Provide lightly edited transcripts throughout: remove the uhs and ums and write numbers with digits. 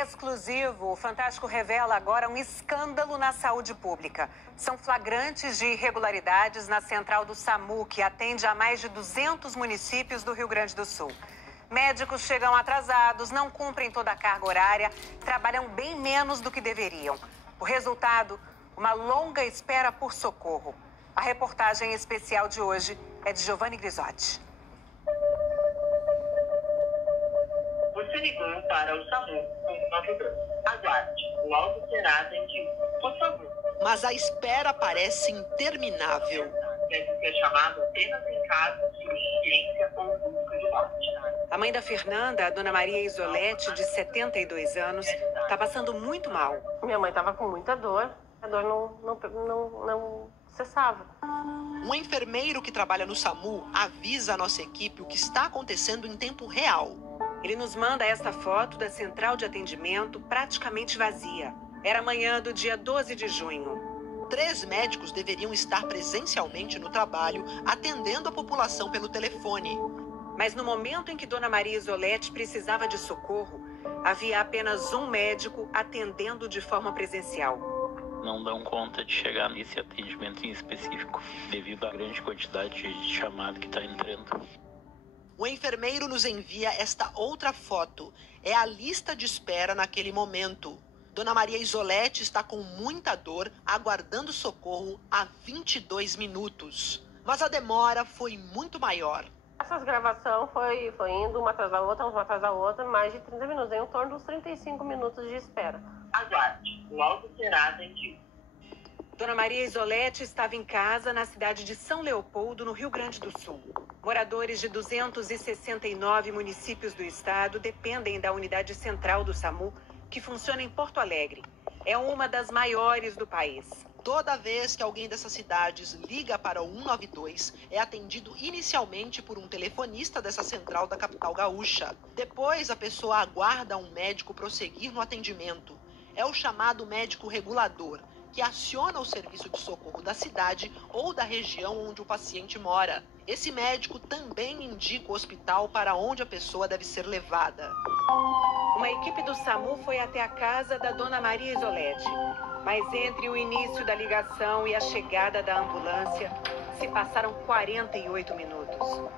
Exclusivo, o Fantástico revela agora um escândalo na saúde pública. São flagrantes de irregularidades na central do SAMU, que atende a mais de 200 municípios do Rio Grande do Sul. Médicos chegam atrasados, não cumprem toda a carga horária, trabalham bem menos do que deveriam. O resultado, uma longa espera por socorro. A reportagem especial de hoje é de Giovanni Grisotti. Você ligou para o SAMU 192. Aguarde, logo será atendido. Por favor. Mas a espera parece interminável. Deve ser chamado apenas em caso de urgência ou risco de morte. A mãe da Fernanda, a dona Maria Isolete, de 72 anos, está passando muito mal. Minha mãe estava com muita dor, a dor não cessava. Um enfermeiro que trabalha no SAMU avisa a nossa equipe o que está acontecendo em tempo real. Ele nos manda esta foto da central de atendimento praticamente vazia. Era manhã do dia 12 de junho. 3 médicos deveriam estar presencialmente no trabalho, atendendo a população pelo telefone. Mas no momento em que Dona Maria Isolete precisava de socorro, havia apenas um médico atendendo de forma presencial. Não dão conta de chegar nesse atendimento em específico, devido à grande quantidade de chamada que está entrando. O enfermeiro nos envia esta outra foto. É a lista de espera naquele momento. Dona Maria Isolete está com muita dor, aguardando socorro há 22 minutos. Mas a demora foi muito maior. Essas gravações foi indo uma atrás da outra, mais de 30 minutos, em torno dos 35 minutos de espera. Aguarde, logo será atendido. Dona Maria Isolete estava em casa na cidade de São Leopoldo, no Rio Grande do Sul. Moradores de 269 municípios do estado dependem da unidade central do SAMU, que funciona em Porto Alegre. É uma das maiores do país. Toda vez que alguém dessas cidades liga para o 192, é atendido inicialmente por um telefonista dessa central da capital gaúcha. Depois, a pessoa aguarda um médico prosseguir no atendimento. É o chamado médico regulador, que aciona o serviço de socorro da cidade ou da região onde o paciente mora. Esse médico também indica o hospital para onde a pessoa deve ser levada. Uma equipe do SAMU foi até a casa da Dona Maria Isolete. Mas entre o início da ligação e a chegada da ambulância, se passaram 48 minutos.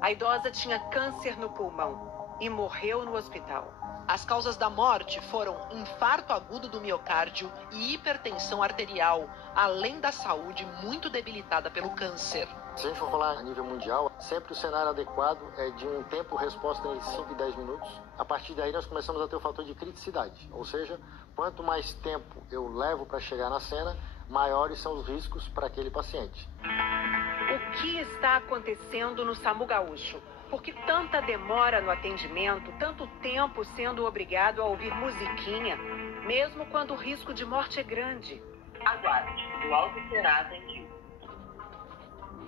A idosa tinha câncer no pulmão e morreu no hospital. As causas da morte foram infarto agudo do miocárdio e hipertensão arterial, além da saúde muito debilitada pelo câncer. Se a gente for falar a nível mundial, sempre o cenário adequado é de um tempo-resposta entre 5 e 10 minutos. A partir daí nós começamos a ter o fator de criticidade, ou seja, quanto mais tempo eu levo para chegar na cena, maiores são os riscos para aquele paciente. O que está acontecendo no SAMU gaúcho? Por que tanta demora no atendimento, tanto tempo sendo obrigado a ouvir musiquinha, mesmo quando o risco de morte é grande? Aguarde, logo será atendido.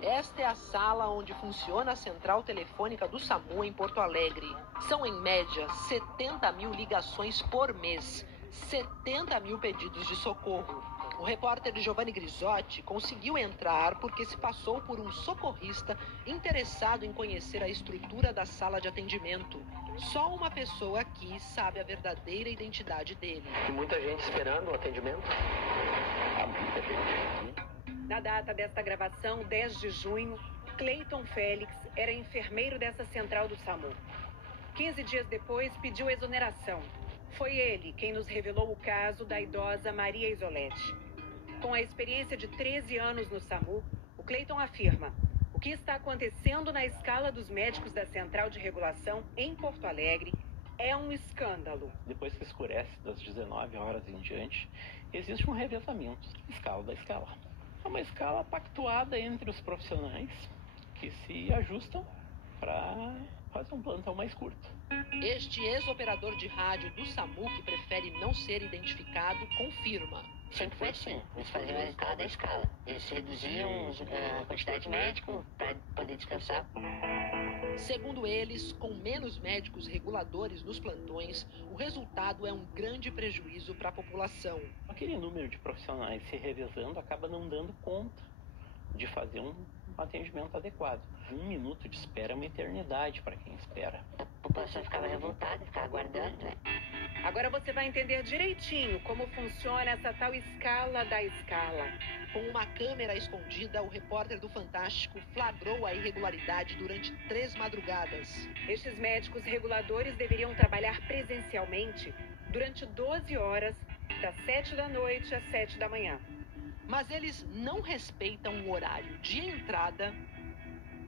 Esta é a sala onde funciona a central telefônica do SAMU em Porto Alegre. São, em média, 70 mil ligações por mês, 70 mil pedidos de socorro. O repórter Giovanni Grisotti conseguiu entrar porque se passou por um socorrista interessado em conhecer a estrutura da sala de atendimento. Só uma pessoa aqui sabe a verdadeira identidade dele. Tem muita gente esperando o atendimento? Muita gente. Na data desta gravação, 10 de junho, Cleiton Félix era enfermeiro dessa central do SAMU. 15 dias depois, pediu exoneração. Foi ele quem nos revelou o caso da idosa Maria Isolete. Com a experiência de 13 anos no SAMU, o Cleiton afirma: o que está acontecendo na escala dos médicos da Central de Regulação em Porto Alegre é um escândalo. Depois que escurece, das 19 horas em diante, existe um revezamento, escala da escala. É uma escala pactuada entre os profissionais que se ajustam para fazer um plantão mais curto. Este ex-operador de rádio do SAMU, que prefere não ser identificado, confirma. Sempre foi assim, eles faziam a escala da escala. Eles reduziam a quantidade de médico para poder descansar. Segundo eles, com menos médicos reguladores nos plantões, o resultado é um grande prejuízo para a população. Aquele número de profissionais se revezando acaba não dando conta de fazer um atendimento adequado. 1 minuto de espera é uma eternidade para quem espera. A população ficava revoltada, ficava aguardando, né? Agora você vai entender direitinho como funciona essa tal escala da escala. Com uma câmera escondida, o repórter do Fantástico flagrou a irregularidade durante 3 madrugadas. Estes médicos reguladores deveriam trabalhar presencialmente durante 12 horas, das 7 da noite às 7 da manhã. Mas eles não respeitam o horário de entrada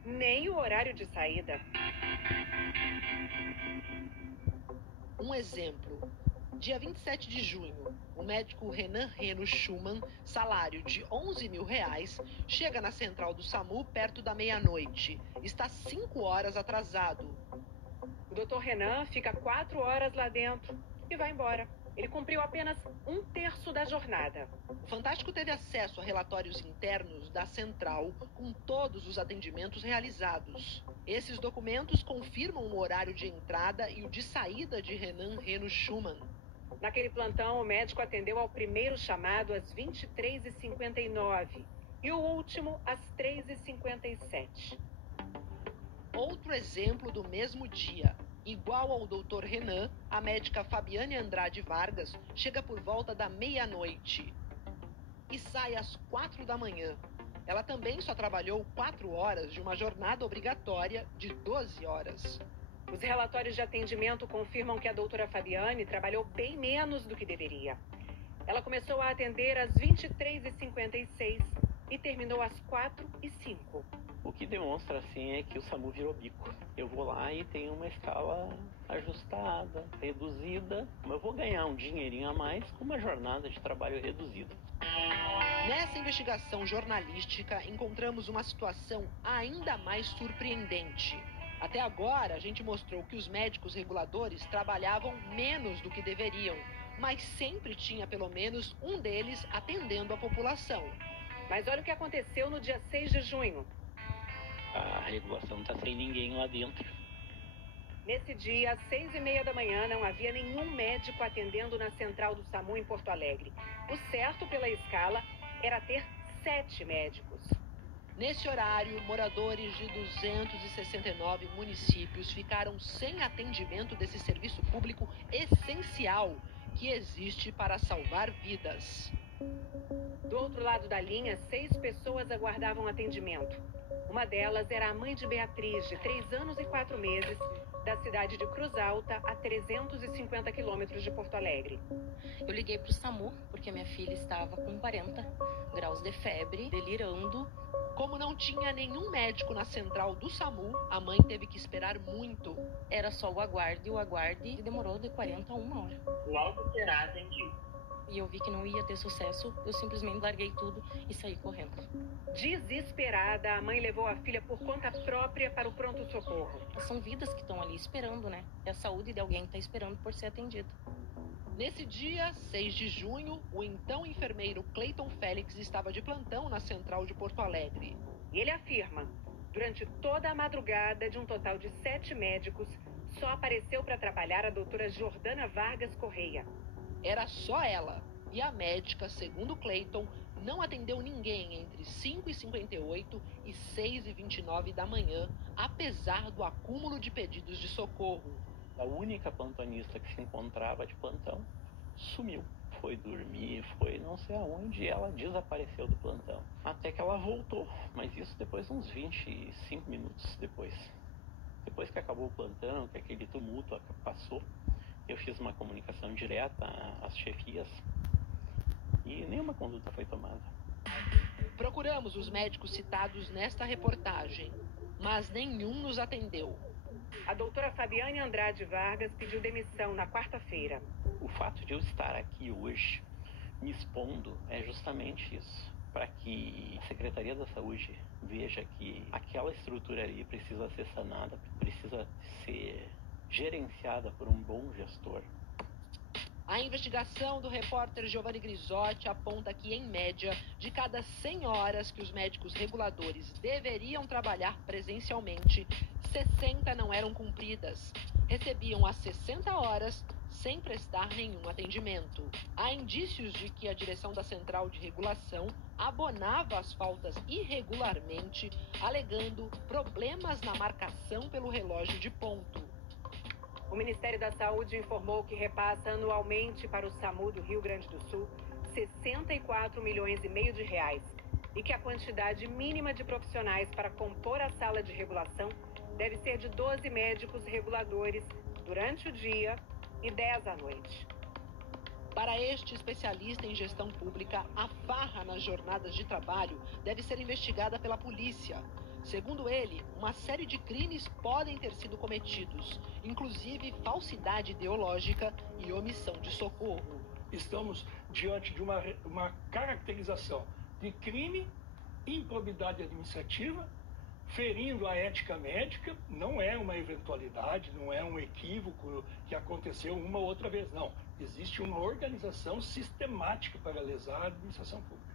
nem o horário de saída. Um exemplo. Dia 27 de junho, o médico Renan Reno Schumann, salário de R$11 mil, chega na central do SAMU perto da meia-noite. Está 5 horas atrasado. O Dr. Renan fica 4 horas lá dentro e vai embora. Ele cumpriu apenas 1/3 da jornada. O Fantástico teve acesso a relatórios internos da central com todos os atendimentos realizados. Esses documentos confirmam o horário de entrada e o de saída de Renan Reno Schumann. Naquele plantão, o médico atendeu ao primeiro chamado às 23h59 e o último às 3h57. Outro exemplo do mesmo dia. Igual ao Dr. Renan, a médica Fabiane Andrade Vargas chega por volta da meia-noite e sai às 4 da manhã. Ela também só trabalhou 4 horas de uma jornada obrigatória de 12 horas. Os relatórios de atendimento confirmam que a doutora Fabiane trabalhou bem menos do que deveria. Ela começou a atender às 23h56 e terminou às 4h05. O que demonstra, assim, é que o SAMU virou bico. Eu vou lá e tenho uma escala ajustada, reduzida. Eu vou ganhar um dinheirinho a mais com uma jornada de trabalho reduzida. Nessa investigação jornalística, encontramos uma situação ainda mais surpreendente. Até agora, a gente mostrou que os médicos reguladores trabalhavam menos do que deveriam, mas sempre tinha pelo menos um deles atendendo a população. Mas olha o que aconteceu no dia 6 de junho. A regulação está sem ninguém lá dentro. Nesse dia, às 6h30 da manhã, não havia nenhum médico atendendo na central do SAMU em Porto Alegre. O certo pela escala era ter 7 médicos. Nesse horário, moradores de 269 municípios ficaram sem atendimento desse serviço público essencial que existe para salvar vidas. Do outro lado da linha, 6 pessoas aguardavam atendimento. Uma delas era a mãe de Beatriz, de 3 anos e 4 meses, da cidade de Cruz Alta, a 350 quilômetros de Porto Alegre. Eu liguei para o SAMU, porque minha filha estava com 40 graus de febre, delirando. Como não tinha nenhum médico na central do SAMU, a mãe teve que esperar muito. Era só o aguarde, e demorou de 40 a 1 hora. Logo será atendido. E eu vi que não ia ter sucesso, eu simplesmente larguei tudo e saí correndo. Desesperada, a mãe levou a filha por conta própria para o pronto-socorro. São vidas que estão ali esperando, né? É a saúde de alguém que está esperando por ser atendido. Nesse dia, 6 de junho, o então enfermeiro Cleiton Félix estava de plantão na central de Porto Alegre. E ele afirma, durante toda a madrugada de um total de 7 médicos, só apareceu para trabalhar a doutora Jordana Vargas Correia. Era só ela. E a médica, segundo Cleiton, não atendeu ninguém entre 5h58 e 6h29 da manhã, apesar do acúmulo de pedidos de socorro. A única plantonista que se encontrava de plantão sumiu. Foi dormir, foi não sei aonde, e ela desapareceu do plantão. Até que ela voltou, mas isso depois de uns 25 minutos depois. Depois que acabou o plantão, que aquele tumulto passou, eu fiz uma comunicação direta às chefias e nenhuma conduta foi tomada. Procuramos os médicos citados nesta reportagem, mas nenhum nos atendeu. A doutora Fabiane Andrade Vargas pediu demissão na quarta-feira. O fato de eu estar aqui hoje me expondo é justamente isso, para que a Secretaria da Saúde veja que aquela estrutura ali precisa ser sanada, precisa ser gerenciada por um bom gestor. A investigação do repórter Giovanni Grisotti aponta que, em média, de cada 100 horas que os médicos reguladores deveriam trabalhar presencialmente, 60 não eram cumpridas. Recebiam as 60 horas sem prestar nenhum atendimento. Há indícios de que a direção da Central de Regulação abonava as faltas irregularmente, alegando problemas na marcação pelo relógio de ponto. O Ministério da Saúde informou que repassa anualmente para o SAMU do Rio Grande do Sul 64 milhões e meio de reais e que a quantidade mínima de profissionais para compor a sala de regulação deve ser de 12 médicos reguladores durante o dia e 10 à noite. Para este especialista em gestão pública, a farra nas jornadas de trabalho deve ser investigada pela polícia. Segundo ele, uma série de crimes podem ter sido cometidos, inclusive falsidade ideológica e omissão de socorro. Estamos diante de uma caracterização de crime, improbidade administrativa, ferindo a ética médica. Não é uma eventualidade, não é um equívoco que aconteceu uma ou outra vez, não. Existe uma organização sistemática para lesar a administração pública.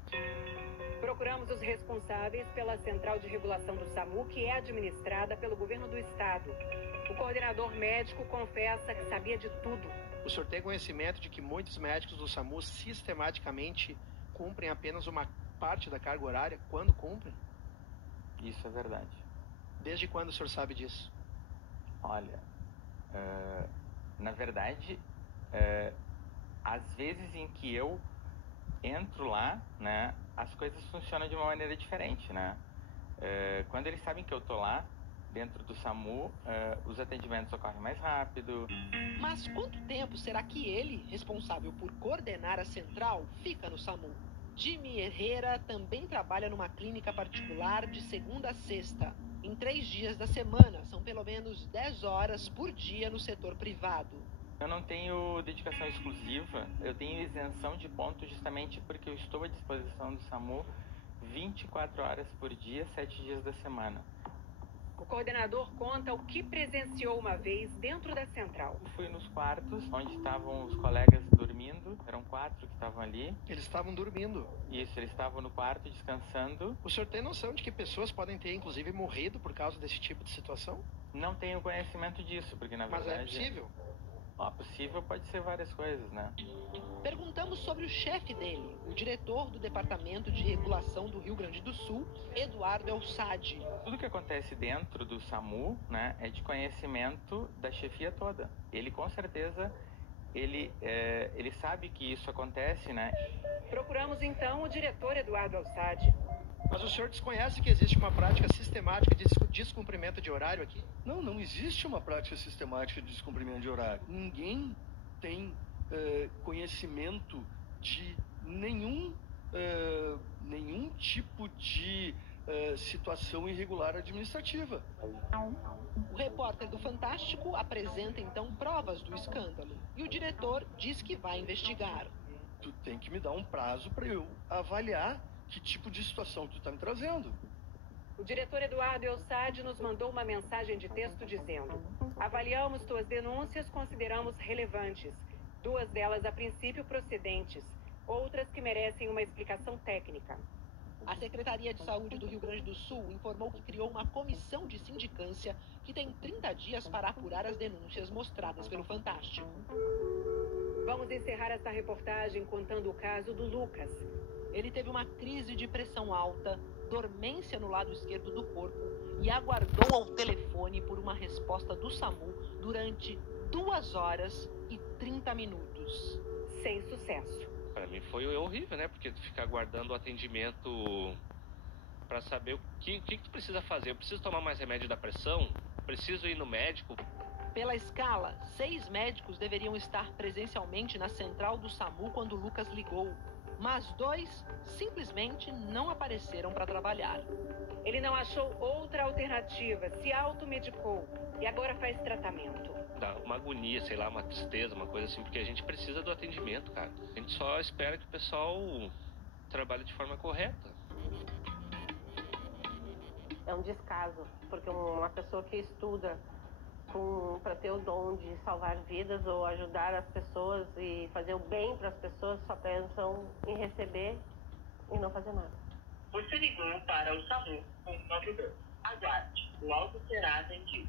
Procuramos os responsáveis pela Central de Regulação do SAMU, que é administrada pelo governo do estado. O coordenador médico confessa que sabia de tudo. O senhor tem conhecimento de que muitos médicos do SAMU sistematicamente cumprem apenas uma parte da carga horária quando cumprem? Isso é verdade. Desde quando o senhor sabe disso? Olha, na verdade, às vezes em que eu entro lá, né, as coisas funcionam de uma maneira diferente, né? Quando eles sabem que eu tô lá, dentro do SAMU, os atendimentos ocorrem mais rápido. Mas quanto tempo será que ele, responsável por coordenar a central, fica no SAMU? Jimmy Herrera também trabalha numa clínica particular de segunda a sexta. Em 3 dias da semana, são pelo menos 10 horas por dia no setor privado. Eu não tenho dedicação exclusiva, eu tenho isenção de ponto justamente porque eu estou à disposição do SAMU 24 horas por dia, 7 dias da semana. O coordenador conta o que presenciou uma vez dentro da central. Eu fui nos quartos onde estavam os colegas dormindo, eram 4 que estavam ali. Eles estavam dormindo? Isso, eles estavam no quarto descansando. O senhor tem noção de que pessoas podem ter inclusive morrido por causa desse tipo de situação? Não tenho conhecimento disso, porque na verdade... Mas é possível? Possível pode ser várias coisas, né? Perguntamos sobre o chefe dele, o diretor do Departamento de Regulação do Rio Grande do Sul, Eduardo Elsadi. Tudo que acontece dentro do SAMU, né, é de conhecimento da chefia toda. Ele, com certeza, ele sabe que isso acontece, né? Procuramos, então, o diretor Eduardo Elsadi. Mas o senhor desconhece que existe uma prática sistemática de descumprimento de horário aqui? Não existe uma prática sistemática de descumprimento de horário. Ninguém tem conhecimento de nenhum tipo de situação irregular administrativa. O repórter do Fantástico apresenta então provas do escândalo e o diretor diz que vai investigar. Tu tem que me dar um prazo para eu avaliar que tipo de situação tu está me trazendo. O diretor Eduardo Elsadi nos mandou uma mensagem de texto dizendo: avaliamos tuas denúncias, consideramos relevantes. 2 delas, a princípio, procedentes. Outras que merecem uma explicação técnica. A Secretaria de Saúde do Rio Grande do Sul informou que criou uma comissão de sindicância que tem 30 dias para apurar as denúncias mostradas pelo Fantástico. Vamos encerrar esta reportagem contando o caso do Lucas. Ele teve uma crise de pressão alta, dormência no lado esquerdo do corpo e aguardou ao telefone por uma resposta do SAMU durante 2 horas e 30 minutos. Sem sucesso. Para mim foi horrível, né? Porque tu ficar aguardando o atendimento para saber o que tu precisa fazer. Eu preciso tomar mais remédio da pressão? Preciso ir no médico? Pela escala, 6 médicos deveriam estar presencialmente na central do SAMU quando Lucas ligou. Mas 2 simplesmente não apareceram para trabalhar. Ele não achou outra alternativa, se automedicou e agora faz tratamento. Dá uma agonia, sei lá, uma tristeza, uma coisa assim, porque a gente precisa do atendimento, cara. A gente só espera que o pessoal trabalhe de forma correta. É um descaso, porque uma pessoa que estuda para ter o dom de salvar vidas ou ajudar as pessoas e fazer o bem para as pessoas, só pensam em receber e não fazer nada. Você ligou para o SAMU 192. Aguarde, logo será atendido.